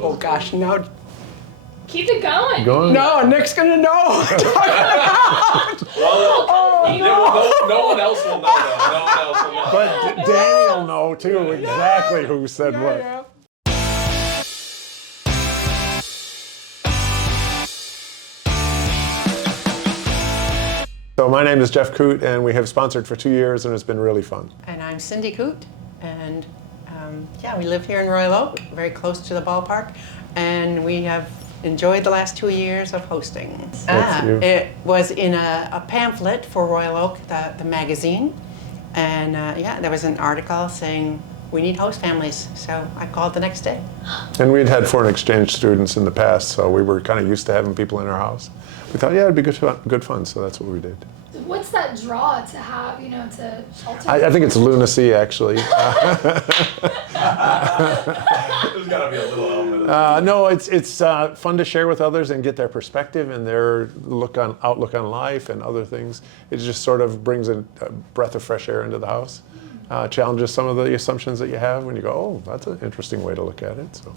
Oh gosh, no. Keep it going. No, Nick's gonna know. No one else will know though. No one else will know. But Danny will know too exactly who said what. Yeah. So my name is Jeff Coote, and we have sponsored for 2 years, and it's been really fun. And I'm Cindy Coote, and we live here in Royal Oak, very close to the ballpark, and we have enjoyed the last 2 years of hosting. It was in a pamphlet for Royal Oak, the magazine, and there was an article saying we need host families, so I called the next day. And we'd had foreign exchange students in the past, so we were kind of used to having people in our house. We thought, yeah, it'd be good fun, so that's what we did. What's that draw to have, to shelter? I think it's lunacy, actually. There's got to be a little element of No, it's fun to share with others and get their perspective and their outlook on life and other things. It just sort of brings a breath of fresh air into the house. Challenges some of the assumptions that you have when you go, oh, that's an interesting way to look at it. So.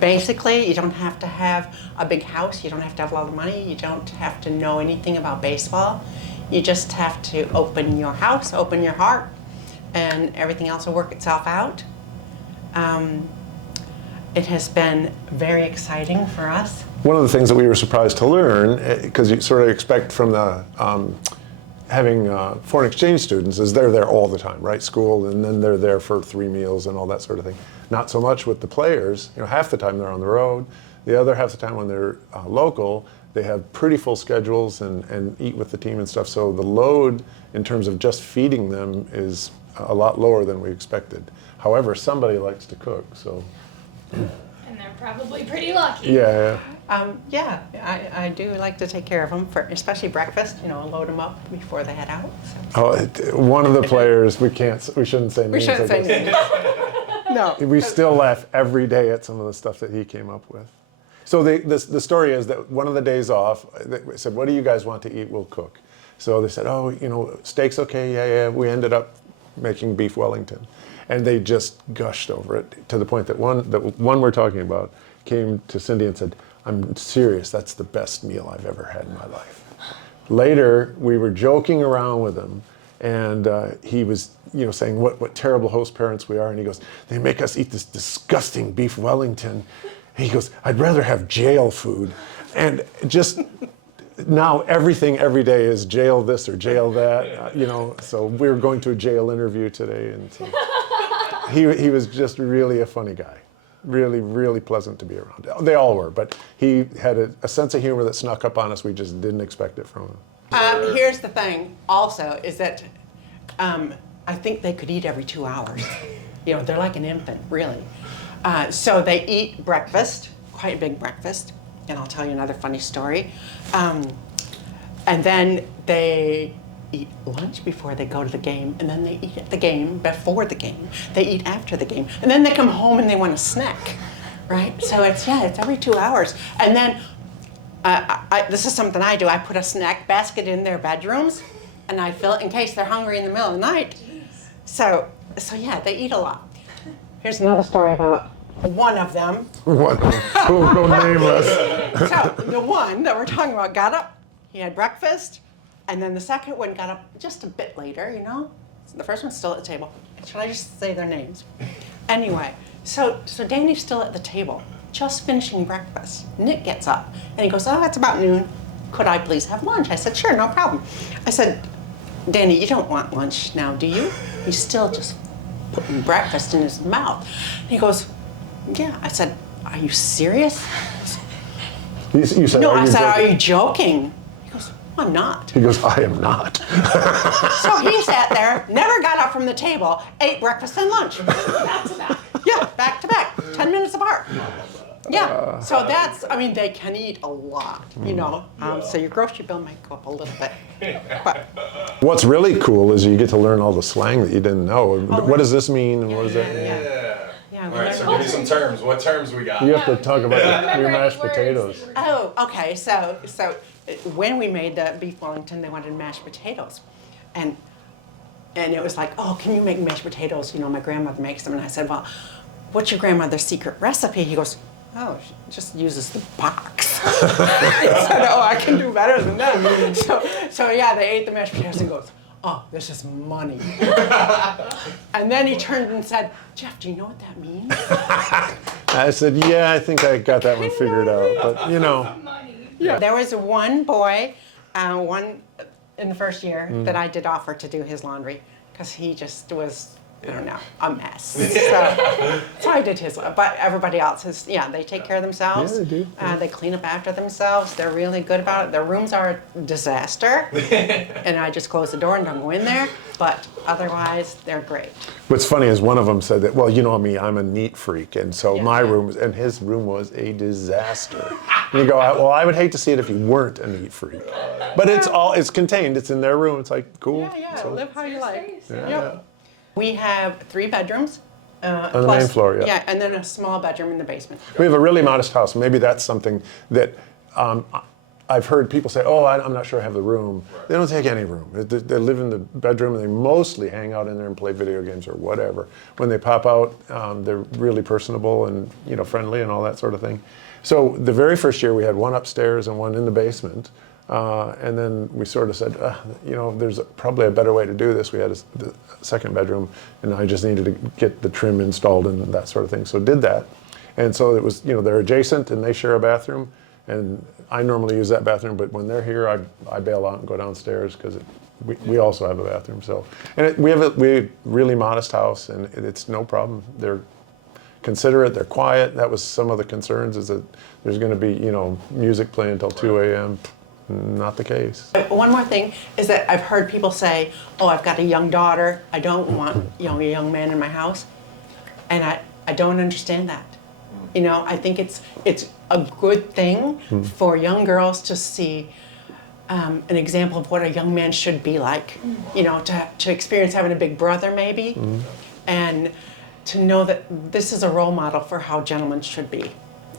Basically, you don't have to have a big house, you don't have to have a lot of money, you don't have to know anything about baseball. You just have to open your house, open your heart, and everything else will work itself out. It has been very exciting for us. One of the things that we were surprised to learn, because you sort of expect from the having foreign exchange students, is they're there all the time, right? School, and then they're there for 3 meals and all that sort of thing. Not so much with the players. Half the time they're on the road. The other half the time when they're local, they have pretty full schedules and eat with the team and stuff. So the load in terms of just feeding them is a lot lower than we expected. However, somebody likes to cook, so. And they're probably pretty lucky. Yeah. I do like to take care of them, especially breakfast, load them up before they head out. So. Oh, one of the players, we shouldn't say names. We shouldn't say names. No. We still laugh every day at some of the stuff that he came up with. So the story is that one of the days off, they said, what do you guys want to eat? We'll cook. So they said, oh, steak's okay, yeah. We ended up making beef Wellington. And they just gushed over it to the point that one we're talking about came to Cindy and said, I'm serious, that's the best meal I've ever had in my life. Later, we were joking around with him, and he was saying what terrible host parents we are, and he goes, they make us eat this disgusting beef Wellington. He goes, I'd rather have jail food. And just now everything every day is jail this or jail that, so we were going to a jail interview today, and so he was just really a funny guy. Really, really pleasant to be around. They all were, but he had a sense of humor that snuck up on us. We just didn't expect it from him. Here's the thing also, is that I think they could eat every 2 hours. They're like an infant, really. So they eat breakfast, quite a big breakfast, and I'll tell you another funny story. And then they eat lunch before they go to the game, and then they eat at the game before the game. They eat after the game, and then they come home and they want a snack, right? So it's every 2 hours. And then this is something I do. I put a snack basket in their bedrooms, and I fill it in case they're hungry in the middle of the night. So they eat a lot. Here's another story about one of them. What? Go nameless. So the one that we're talking about got up, he had breakfast, and then the second one got up just a bit later, So the first one's still at the table. Should I just say their names? Anyway, so Danny's still at the table, just finishing breakfast. Nick gets up, and he goes, oh, it's about noon. Could I please have lunch? I said, sure, no problem. I said, Danny, you don't want lunch now, do you? He's still just putting breakfast in his mouth. And he goes, yeah. I said, are you serious? You said, no, I said, are you joking? He goes, I'm not. He goes, I am not. So he sat there, never got up from the table, ate breakfast and lunch. Back to back. Yeah, back to back, 10 minutes apart. Yeah, so they can eat a lot, so your grocery bill might go up a little bit. But What's really cool is you get to learn all the slang that you didn't know. What does this mean, and what does that mean? Yeah. All right, so give me some terms. What terms we got? You have to talk about your mashed potatoes. Oh, okay, so when we made the beef Wellington, they wanted mashed potatoes. And it was like, oh, can you make mashed potatoes? My grandmother makes them. And I said, well, what's your grandmother's secret recipe? He goes, oh, she just uses the box. I said, oh, I can do better than that. So yeah, they ate the mashed potatoes and goes, oh, this is money. And then he turned and said, Jeff, do you know what that means? I said, yeah, I think I got that one figured out, but you know. Money. Yeah. There was one boy, one in the first year that I did offer to do his laundry because he just was, I don't know, a mess. So I did his, but everybody else is, yeah, they take care of themselves. Yeah, they do. They clean up after themselves. They're really good about it. Their rooms are a disaster, and I just close the door and don't go in there, but otherwise, they're great. What's funny is one of them said that, well, you know me, I'm a neat freak, and so my room, and his room was a disaster. And you go, well, I would hate to see it if you weren't a neat freak. But it's contained, it's in their room, it's like, cool. Yeah, So, live how you like. Space. yeah. Yep. We have 3 bedrooms. On the main floor, yeah. Yeah, and then a small bedroom in the basement. We have a really modest house. Maybe that's something that I've heard people say, oh, I'm not sure I have the room. They don't take any room. They live in the bedroom and they mostly hang out in there and play video games or whatever. When they pop out, they're really personable and friendly and all that sort of thing. So the very first year we had one upstairs and one in the basement. And then we sort of said, there's probably a better way to do this. We had the second bedroom, and I just needed to get the trim installed and that sort of thing. So did that. And so it was, they're adjacent and they share a bathroom. And I normally use that bathroom, but when they're here, I bail out and go downstairs because we also have a bathroom. So, and we have a really modest house, and it's no problem. They're considerate, they're quiet. That was some of the concerns, is that there's going to be, music playing until 2 a.m. Not the case. One more thing is that I've heard people say, oh, I've got a young daughter. I don't want a young man in my house. And I don't understand that. I think it's a good thing for young girls to see an example of what a young man should be like. To experience having a big brother maybe, and to know that this is a role model for how gentlemen should be.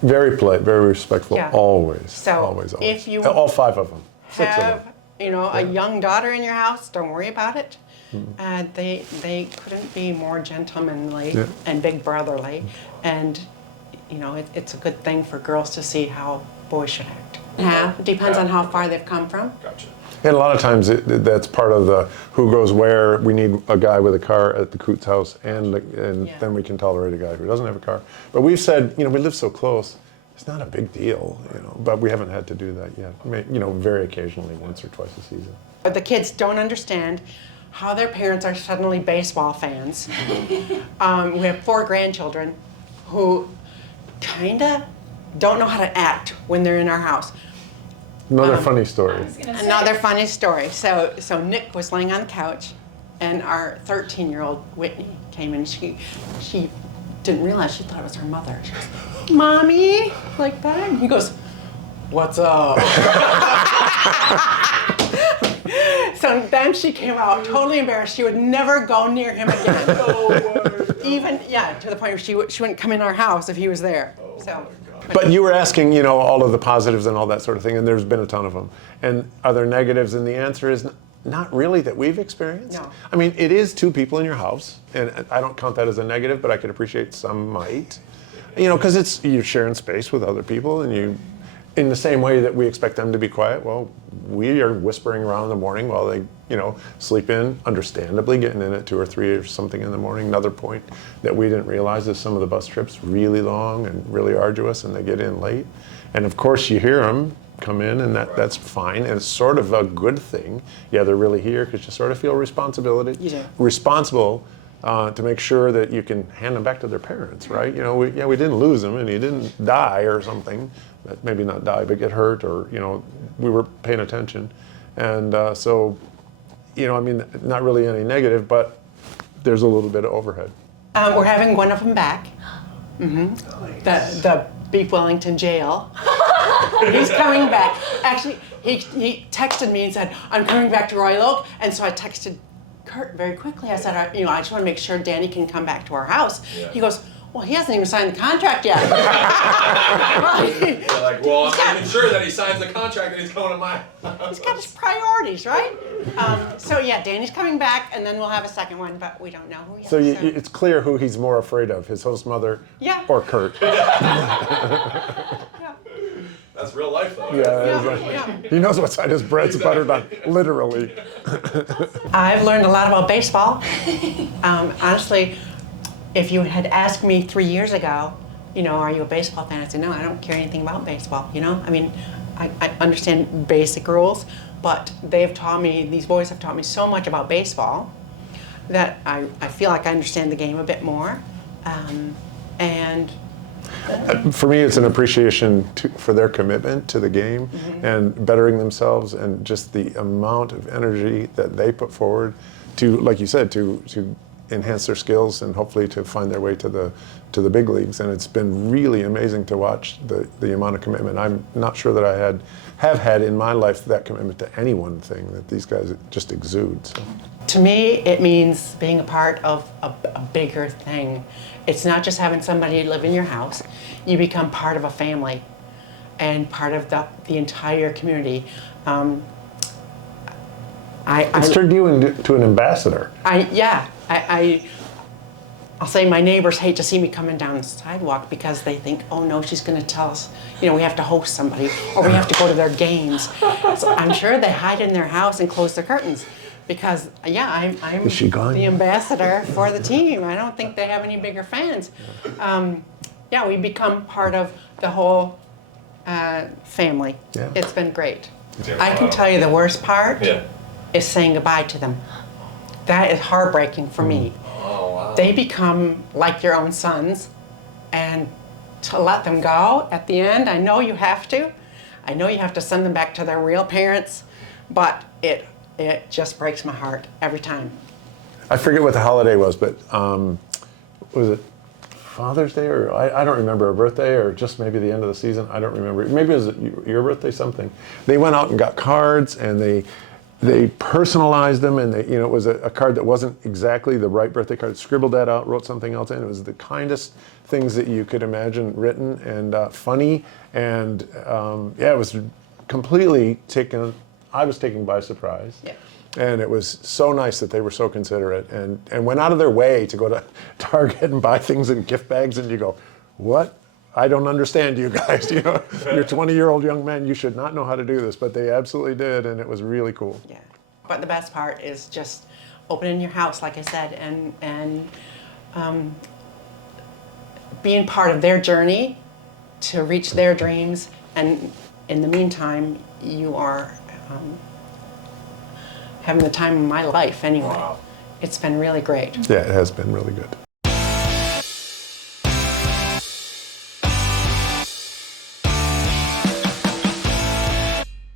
Very polite, very respectful, Yeah. always. So always. if you all 5 of them, 6 of have them. a young daughter in your house, don't worry about it. They couldn't be more gentlemanly and big brotherly, and it's a good thing for girls to see how boys should act. Yeah, depends on how far they've come from. Gotcha. And a lot of times that's part of the who goes where. We need a guy with a car at the Coote's house, and then we can tolerate a guy who doesn't have a car. But we've said, we live so close, it's not a big deal, but we haven't had to do that yet. Very occasionally, once or twice a season. But the kids don't understand how their parents are suddenly baseball fans. We have 4 grandchildren who kinda don't know how to act when they're in our house. Another funny story. I was gonna say. Another funny story. So Nick was laying on the couch, and our 13-year-old Whitney came in. She didn't realize, she thought it was her mother. She goes, "Mommy," like that. And he goes, "What's up?" So then she came out totally embarrassed. She would never go near him again. Even to the point where she wouldn't come in our house if he was there. So. But you were asking, all of the positives and all that sort of thing, and there's been a ton of them. And are there negatives? And the answer is not really that we've experienced. No. I mean, it is 2 people in your house, and I don't count that as a negative, but I could appreciate some might. Because you're sharing space with other people, and in the same way that we expect them to be quiet, well, we are whispering around in the morning while they, sleep in, understandably getting in at 2 or 3 or something in the morning. Another point that we didn't realize is some of the bus trips really long and really arduous, and they get in late. And of course you hear them come in, and that's fine, and it's sort of a good thing. Yeah, they're really here because you sort of feel responsibility. You do. Responsible to make sure that you can hand them back to their parents, right? We didn't lose them, and he didn't die or something. Maybe not die, but get hurt, or we were paying attention, and so, not really any negative, but there's a little bit of overhead. We're having one of them back. The Beef Wellington jail. He's coming back. Actually, he texted me and said, "I'm coming back to Royal Oak," and so I texted Kurt very quickly. I said, I just want to make sure Danny can come back to our house. Yeah. He goes, well, he hasn't even signed the contract yet. They're like, well, I'm sure sure that he signs the contract that he's going to my He's got his priorities, right? So yeah, Danny's coming back, and then we'll have a second one, but we don't know who yet. So it's clear who he's more afraid of, his host mother Yeah. or Kurt. Yeah. That's real life, though. Yeah, it's like- Yeah. he knows what side his bread's buttered on, literally. I've learned a lot about baseball. Honestly, if you had asked me 3 years ago, are you a baseball fan? I'd say, no, I don't care anything about baseball, I mean, I understand basic rules, but these boys have taught me so much about baseball that I feel like I understand the game a bit more. And For me, it's an appreciation for their commitment to the game and bettering themselves, and just the amount of energy that they put forward to, like you said, to enhance their skills and hopefully to find their way to the big leagues. And it's been really amazing to watch the amount of commitment. I'm not sure that I have had in my life that commitment to any one thing that these guys just exude. So. to me, it means being a part of a bigger thing. It's not just having somebody live in your house. You become part of a family and part of the entire community. It's turned you into an ambassador. I'll say my neighbors hate to see me coming down the sidewalk because they think, oh no, she's going to tell us, we have to host somebody or we have to go to their games. So I'm sure they hide in their house and close their curtains because, I'm Is she gone? the ambassador for the team. I don't think they have any bigger fans. We become part of the whole family. Yeah. It's been great. Yeah. I can tell you the worst part is saying goodbye to them. That is heartbreaking for me. Oh, wow. They become like your own sons, and to let them go at the end, I know you have to. I know you have to send them back to their real parents, but it just breaks my heart every time. I forget what the holiday was, but was it Father's Day or I don't remember, a birthday or just maybe the end of the season? I don't remember. Maybe it was your birthday, something. They went out and got cards and they personalized them, and it was a card that wasn't exactly the right birthday card. Scribbled that out, wrote something else in. It was the kindest things that you could imagine written, and funny, and it was completely I was taken by surprise. Yeah. And it was so nice that they were so considerate and went out of their way to go to Target and buy things in gift bags, and you go, what? I don't understand you guys. You're 20-year-old young men. You should not know how to do this, but they absolutely did, and it was really cool. Yeah, but the best part is just opening your house, like I said, and being part of their journey to reach their dreams. And in the meantime, you are having the time of my life anyway. Wow. It's been really great. Yeah, it has been really good.